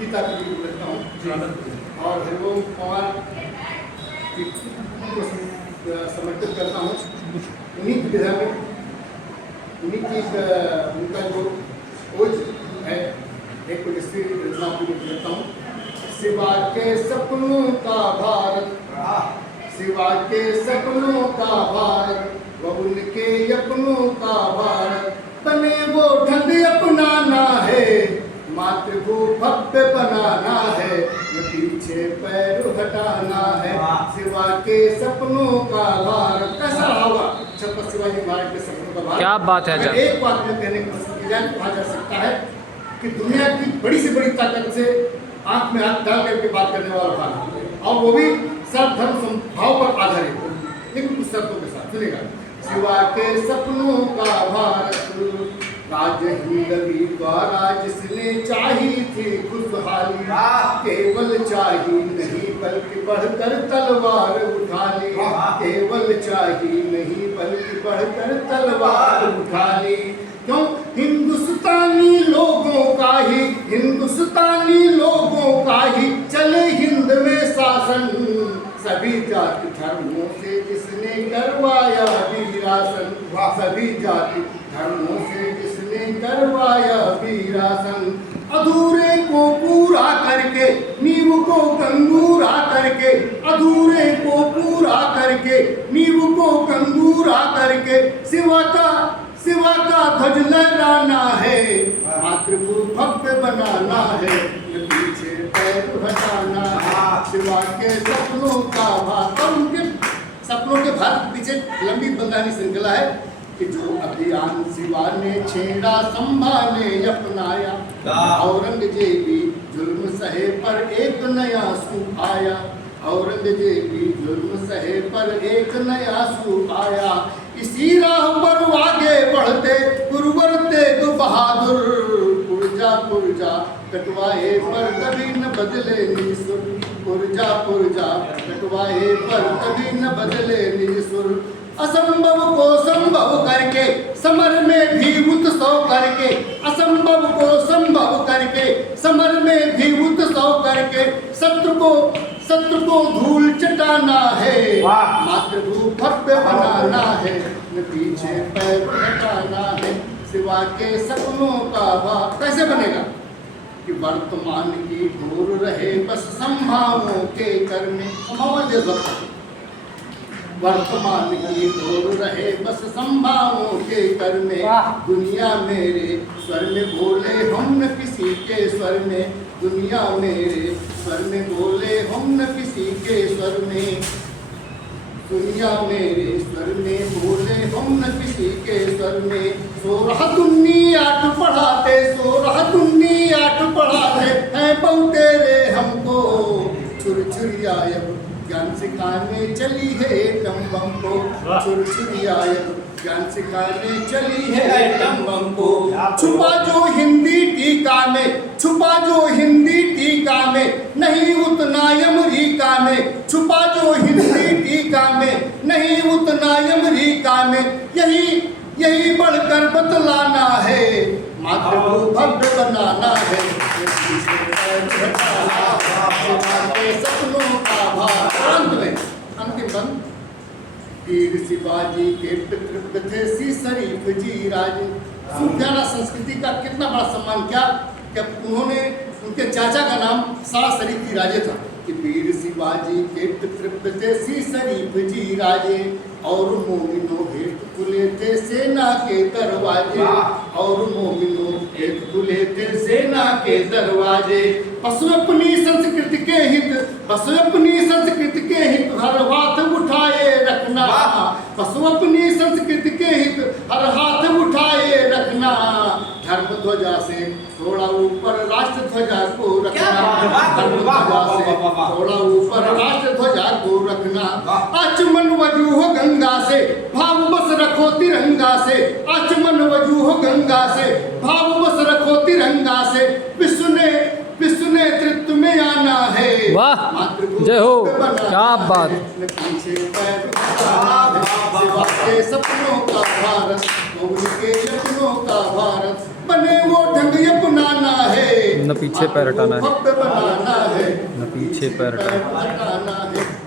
गीता की भी लिखता हूँ और हरिओम पवार को समर्पित करता हूँ। उन्हीं की विधा में उन्हीं की उनका जो खोज है एक श्री रचना को लिखता हूँ। शिवा के सपनों का भारत, शिवा के सपनों का भारत, वो उनके अपनों का भारत, बने वो ढंग अपनाना है, मातृभू भव्य बनाना है, ये पीछे पैर हटाना है, शिवा के सपनों का भारत। कैसा रहा होगा छत्रपति शिवाजी महाराज के सपनों का भारत? क्या बात है। एक बात में कहने की कोशिश कहा जा सकता है कि दुनिया की बड़ी से बड़ी ताकत से आंख में हाथ डाल करके बात करने वाला भारत, और वो भी सर्वधर्म समभाव पर आधारित, लेकिन कुछ शर्तों के साथ। सुनेगा, शिवा के सपनों का भारत, राज हिंदवी द्वारा जिसने चाही थी खुशहाली, केवल चाही नहीं बल्कि बढ़कर तलवार उठा ली, केवल चाही नहीं बल्कि बढ़कर तलवार उठा ली। क्यों? हिंदुस्तानी लोगों का ही, हिंदुस्तानी लोगों का ही चले हिंद में शासन, सभी जाति धर्मों से जिसने करवाया वीरासन, सभी जाति धर्मों से जिसने करवाया वीरासन, अधूरे को पूरा करके नींव को गंगूरा करके, अधूरे को पूरा करके नींव को गंगूरा करके, शिवा का ध्वज लहराना है, मातृभू भव्य बनाना है, पीछे पैर हटाना है, शिवा के सपनों का भारत। और उनके सपनों के भारत के पीछे लंबी बंगाली श्रृंखला है कि जो अभियान शिवा ने छेड़ा संभाले अपनाया, औरंगजेबी जुल्म सहे पर एक नया सूख आया, औरंगजेबी जुल्म सहे पर एक नया सूख आया, इसी राह पर आगे बढ़ते गुरुवर तेग बहादुर, पुरजा कटवाए पर कभी न बदले निसुर, पुरजा कटवाए पर कभी न बदले निसुर, असंभव को संभव करके समर में भी उत्सव करके, असंभव को संभव करके समर में भी उत्सव करके, शत्रु को धूल चटाना है, मातृभू भव्य बनाना है, पीछे पैर हटाना है, शिवा के सपनों का भारत। कैसे बनेगा कि वर्तमान की दूर रहे बस संभावों के कर में, वर्तमान की दूर रहे बस संभावों के कर में, दुनिया मेरे स्वर में बोले हम न किसी के स्वर में, दुनिया मेरे स्वर में बोले हम न किसी के स्वर में, दुनिया मेरे स्वर में बोले हम न किसी के स्वर में, 16 पढ़ाते 16 पढ़ाते हैं बहु तेरे हमको, छुरछुरियायब ज्ञान सिखाने चली है एटम बम को, छुरछुरियायब ज्ञान सिखाने चली है एटम बम को, छुपा जो हिंदी टीका में, छुपा जो हिंदी टीका में नहीं उतना अमरीका में, छुपा जो हिंदी टीका में नहीं उतना अमरीका में, यही बढ़कर बतलाना है, मातृभू भव्य बनाना है, सपनों का भारत। में अंतिम बंद, वीर शिवाजी के पितृ थे सी शरीफ जी राजे। सूफियाना संस्कृति का कितना बड़ा सम्मान किया कि उन्होंने, उनके चाचा का नाम सारा शरीफ जी राजे था, कि वीर शिवाजी के पितृ थे सी शरीफ जी राजे, और मोमिनो हेत खुले थे सेना के दरवाजे, और मोमिनो हेत खुले थे सेना के दरवाजे, पशु अपनी संस्कृति के हित, पशु अपनी संस्कृति के हित हर हाथ उठाए रखना, पशु अपनी संस्कृति के हित हर हाथ उठाए रखना, धर्म ध्वजा से थोड़ा ऊपर राष्ट्र ध्वजा को रखना, धर्म ध्वजा से थोड़ा ऊपर राष्ट्र ध्वजा को रखना, आचमन वजूह गंगा से भाव बस रखो तिरंगा से, आचमन वजूह गंगा से भाव बस रखो तिरंगा से, विश्व नेतृत्व में आना है। वाह, जय हो, क्या बात। सपनों का भारत, उनके सपनों का भारत। बने वो ढंग ये अपनाना है, न पीछे पैर हटाना है, भक्त बनाना है, न पीछे पैर हटाना है। हटाना है।